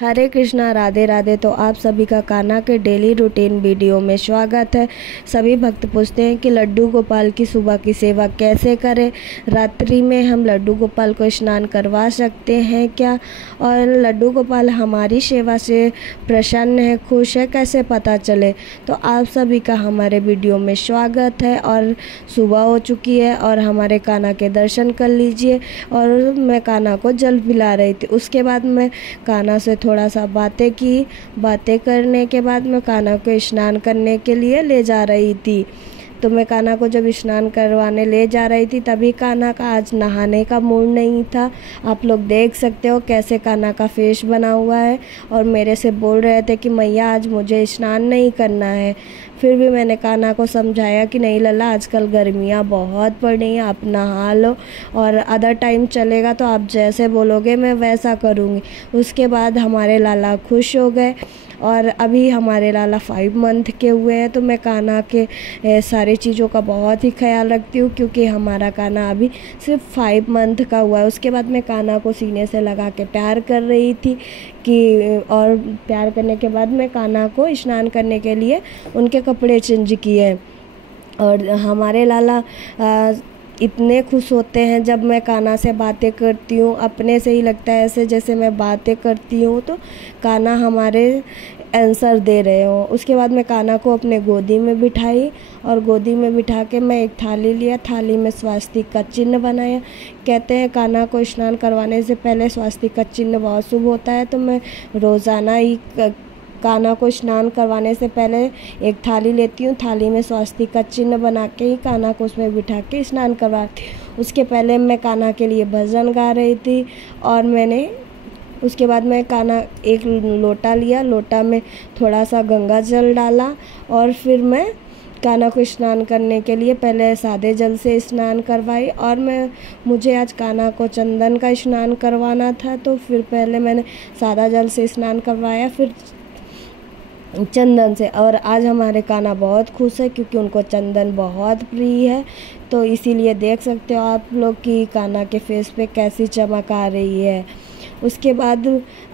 हरे कृष्णा, राधे राधे। तो आप सभी का कान्हा के डेली रूटीन वीडियो में स्वागत है। सभी भक्त पूछते हैं कि लड्डू गोपाल की सुबह की सेवा कैसे करें, रात्रि में हम लड्डू गोपाल को स्नान करवा सकते हैं क्या, और लड्डू गोपाल हमारी सेवा से प्रसन्न है, खुश है, कैसे पता चले। तो आप सभी का हमारे वीडियो में स्वागत है। और सुबह हो चुकी है और हमारे कान्हा के दर्शन कर लीजिए। और मैं कान्हा को जल पिला रही थी। उसके बाद मैं कान्हा से थोड़ा सा बातें करने के बाद मैं कान्हा को स्नान करने के लिए ले जा रही थी। तो मैं कान्हा को जब स्नान करवाने ले जा रही थी तभी कान्हा का आज नहाने का मूड नहीं था। आप लोग देख सकते हो कैसे कान्हा का फेस बना हुआ है और मेरे से बोल रहे थे कि मैया आज मुझे स्नान नहीं करना है। फिर भी मैंने कान्हा को समझाया कि नहीं लल्ला, आजकल गर्मियाँ बहुत पड़ रही हैं, आप नहा लो और अदर टाइम चलेगा तो आप जैसे बोलोगे मैं वैसा करूँगी। उसके बाद हमारे लाला खुश हो गए। और अभी हमारे लाला 5 मंथ के हुए हैं। तो मैं कान्हा के सारी चीज़ों का बहुत ही ख्याल रखती हूँ, क्योंकि हमारा कान्हा अभी सिर्फ 5 मंथ का हुआ है। उसके बाद मैं कान्हा को सीने से लगा के प्यार कर रही थी और प्यार करने के बाद मैं कान्हा को स्नान करने के लिए उनके कपड़े चेंज किए। और हमारे लाला इतने खुश होते हैं जब मैं कान्हा से बातें करती हूँ। अपने से ही लगता है ऐसे जैसे मैं बातें करती हूँ तो कान्हा हमारे आंसर दे रहे हो। उसके बाद मैं कान्हा को अपने गोदी में बिठाई और गोदी में बिठा के मैं एक थाली लिया, थाली में स्वास्तिक का चिन्ह बनाया। कहते हैं कान्हा को स्नान करवाने से पहले स्वास्तिक का चिन्ह बहुत शुभ होता है। तो मैं रोज़ाना ही कान्हा को स्नान करवाने से पहले एक थाली लेती हूँ, थाली में स्वास्तिक का चिन्ह बना के ही कान्हा को उसमें बिठा के स्नान करवाती हूँ। उसके पहले मैं कान्हा के लिए भजन गा रही थी और उसके बाद मैं कान्हा एक लोटा लिया, लोटा में थोड़ा सा गंगा जल डाला और फिर मैं कान्हा को स्नान करने के लिए पहले सादे जल से स्नान करवाई। और मुझे आज कान्हा को चंदन का स्नान करवाना था, तो फिर पहले मैंने सादा जल से स्नान करवाया, फिर चंदन से। और आज हमारे कान्हा बहुत खुश है क्योंकि उनको चंदन बहुत प्रिय है। तो इसीलिए देख सकते हो आप लोग कि कान्हा के फेस पे कैसी चमक आ रही है। उसके बाद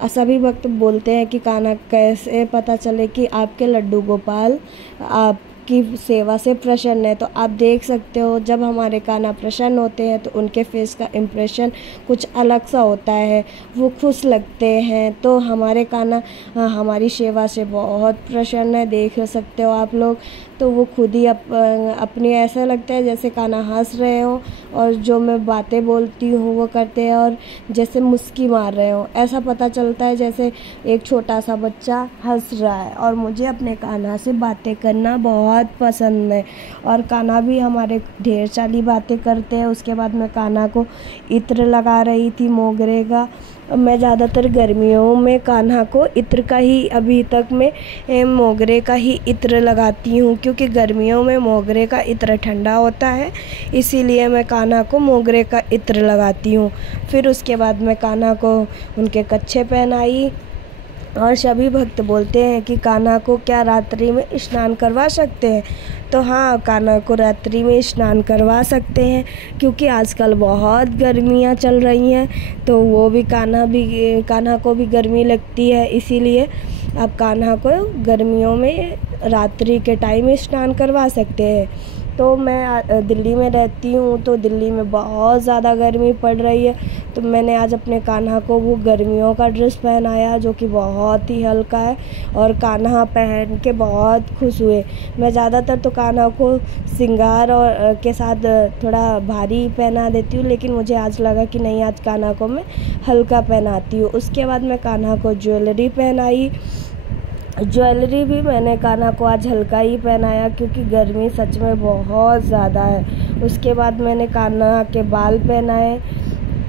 सभी भक्त बोलते हैं कि कान्हा कैसे पता चले कि आपके लड्डू गोपाल आपकी सेवा से प्रसन्न है। तो आप देख सकते हो जब हमारे कान्हा प्रसन्न होते हैं तो उनके फेस का इम्प्रेशन कुछ अलग सा होता है, वो खुश लगते हैं। तो हमारे कान्हा हमारी सेवा से बहुत प्रसन्न है, देख सकते हो आप लोग। तो वो खुद ही अपनी ऐसा लगता है जैसे कान्हा हंस रहे हो और जो मैं बातें बोलती हूँ वो करते हैं और जैसे मुस्की मार रहे हो। ऐसा पता चलता है जैसे एक छोटा सा बच्चा हंस रहा है। और मुझे अपने कान्हा से बातें करना बहुत पसंद है और कान्हा भी हमारे ढेर सारी बातें करते हैं। उसके बाद मैं कान्हा को इत्र लगा रही थी मोगरे का। मैं ज़्यादातर गर्मियों में कान्हा को इत्र का ही, अभी तक मैं मोगरे का ही इत्र लगाती हूँ, क्योंकि गर्मियों में मोगरे का इत्र ठंडा होता है, इसीलिए मैं कान्हा को मोगरे का इत्र लगाती हूँ। फिर उसके बाद मैं कान्हा को उनके कच्छे पहनाई। और सभी भक्त बोलते हैं कि कान्हा को क्या रात्रि में स्नान करवा सकते हैं। तो हाँ, कान्हा को रात्रि में स्नान करवा सकते हैं, क्योंकि आजकल बहुत गर्मियाँ चल रही हैं। तो कान्हा को भी गर्मी लगती है, इसीलिए आप कान्हा को गर्मियों में रात्रि के टाइम स्नान करवा सकते हैं। तो मैं दिल्ली में रहती हूँ, तो दिल्ली में बहुत ज़्यादा गर्मी पड़ रही है। तो मैंने आज अपने कान्हा को वो गर्मियों का ड्रेस पहनाया जो कि बहुत ही हल्का है और कान्हा पहन के बहुत खुश हुए। मैं ज़्यादातर तो कान्हा को श्रृंगार और के साथ थोड़ा भारी पहना देती हूँ, लेकिन मुझे आज लगा कि नहीं, आज कान्हा को मैं हल्का पहनाती हूँ। उसके बाद मैं कान्हा को ज्वेलरी पहनाई। ज्वेलरी भी मैंने कान्हा को आज हल्का ही पहनाया क्योंकि गर्मी सच में बहुत ज़्यादा है। उसके बाद मैंने कान्हा के बाल पहनाए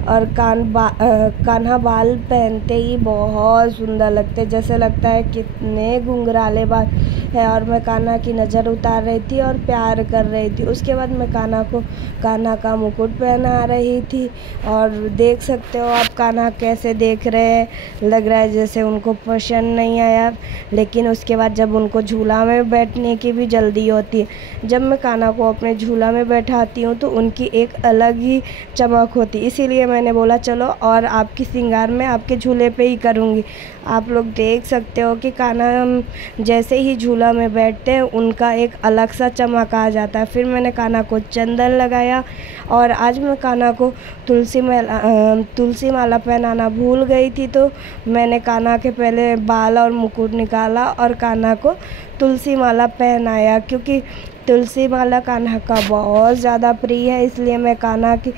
और कान्हा बाल पहनते ही बहुत सुंदर लगते, जैसे लगता है कितने घुंघराले बाल है। और मैं कान्हा की नज़र उतार रही थी और प्यार कर रही थी। उसके बाद मैं कान्हा का मुकुट पहना रही थी। और देख सकते हो आप कान्हा कैसे देख रहे हैं, लग रहा है जैसे उनको पसंद नहीं आया। लेकिन उसके बाद जब उनको झूला में बैठने की भी जल्दी होती है। जब मैं कान्हा को अपने झूला में बैठाती हूँ तो उनकी एक अलग ही चमक होती है, इसीलिए मैंने बोला चलो और आपकी श्रृंगार मैं आपके झूले पे ही करूँगी। आप लोग देख सकते हो कि कान्हा जैसे ही झूला में बैठते हैं उनका एक अलग सा चमक आ जाता है। फिर मैंने कान्हा को चंदन लगाया और आज मैं कान्हा को तुलसी माला पहनाना भूल गई थी, तो मैंने कान्हा के पहले बाल और मुकुट निकाला और कान्हा को तुलसी माला पहनाया, क्योंकि तुलसी माला कान्हा का बहुत ज़्यादा प्रिय है, इसलिए मैं कान्हा की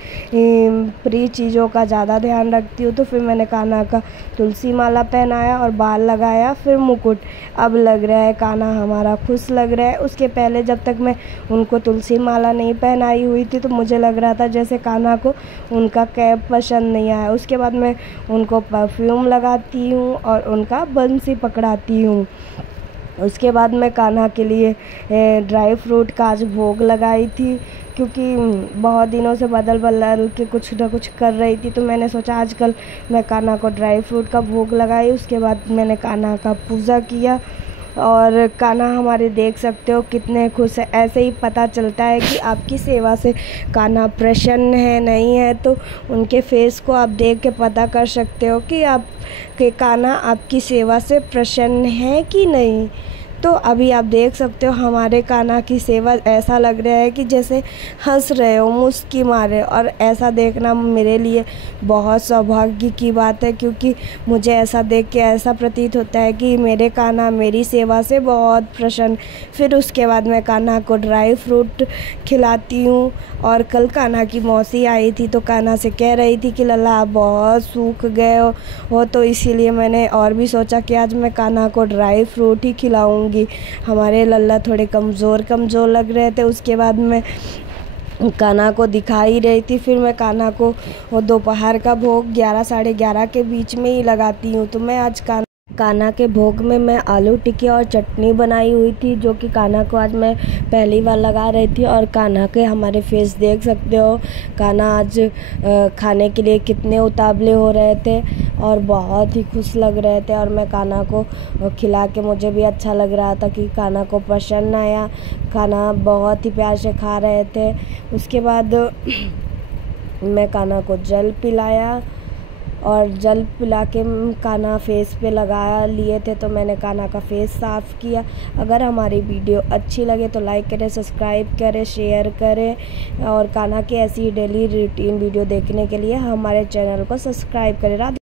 प्रिय चीज़ों का ज़्यादा ध्यान रखती हूँ। तो फिर मैंने कान्हा का तुलसी माला पहनाया और बाल लगाया, फिर मुकुट। अब लग रहा है कान्हा हमारा खुश लग रहा है। उसके पहले जब तक मैं उनको तुलसी माला नहीं पहनाई हुई थी तो मुझे लग रहा था जैसे कान्हा को उनका कैप पसंद नहीं आया। उसके बाद मैं उनको परफ्यूम लगाती हूँ और उनका बंसी पकड़ाती हूँ। उसके बाद मैं कान्हा के लिए ड्राई फ्रूट का आज भोग लगाई थी, क्योंकि बहुत दिनों से बदल के कुछ ना कुछ कर रही थी, तो मैंने सोचा आजकल मैं कान्हा को ड्राई फ्रूट का भोग लगाई। उसके बाद मैंने कान्हा का पूजा किया और कान्हा हमारे देख सकते हो कितने खुश है। ऐसे ही पता चलता है कि आपकी सेवा से कान्हा प्रसन्न है नहीं है, तो उनके फेस को आप देख के पता कर सकते हो कि आप के कान्हा आपकी सेवा से प्रसन्न है कि नहीं। तो अभी आप देख सकते हो हमारे कान्हा की सेवा ऐसा लग रहा है कि जैसे हंस रहे हो, मुस्की मारे, और ऐसा देखना मेरे लिए बहुत सौभाग्य की बात है, क्योंकि मुझे ऐसा देख के ऐसा प्रतीत होता है कि मेरे कान्हा मेरी सेवा से बहुत प्रसन्न। फिर उसके बाद मैं कान्हा को ड्राई फ्रूट खिलाती हूँ। और कल कान्हा की मौसी आई थी तो कान्हा से कह रही थी कि लल्ला आप बहुत सूख गए हो, तो इसीलिए मैंने और भी सोचा कि आज मैं कान्हा को ड्राई फ्रूट ही खिलाऊंगी। हमारे लल्ला थोड़े कमज़ोर लग रहे थे। उसके बाद मैं कान्हा को दिखा ही रही थी। फिर मैं कान्हा को दोपहर का भोग 11 साढ़े 11 के बीच में ही लगाती हूँ। तो मैं आज कान्हा के भोग में मैं आलू टिक्की और चटनी बनाई हुई थी, जो कि कान्हा को आज मैं पहली बार लगा रही थी। और कान्हा के हमारे फेस देख सकते हो, कान्हा आज खाने के लिए कितने उतावले हो रहे थे और बहुत ही खुश लग रहे थे। और मैं कान्हा को खिला के मुझे भी अच्छा लग रहा था कि कान्हा को पसंद आया। कान्हा बहुत ही प्यार से खा रहे थे। उसके बाद मैं कान्हा को जल पिलाया और जल पिला के कान्हा फेस पे लगा लिए थे, तो मैंने कान्हा का फेस साफ़ किया। अगर हमारी वीडियो अच्छी लगे तो लाइक करें, सब्सक्राइब करें, शेयर करें और कान्हा की ऐसी डेली रूटीन वीडियो देखने के लिए हमारे चैनल को सब्सक्राइब करें।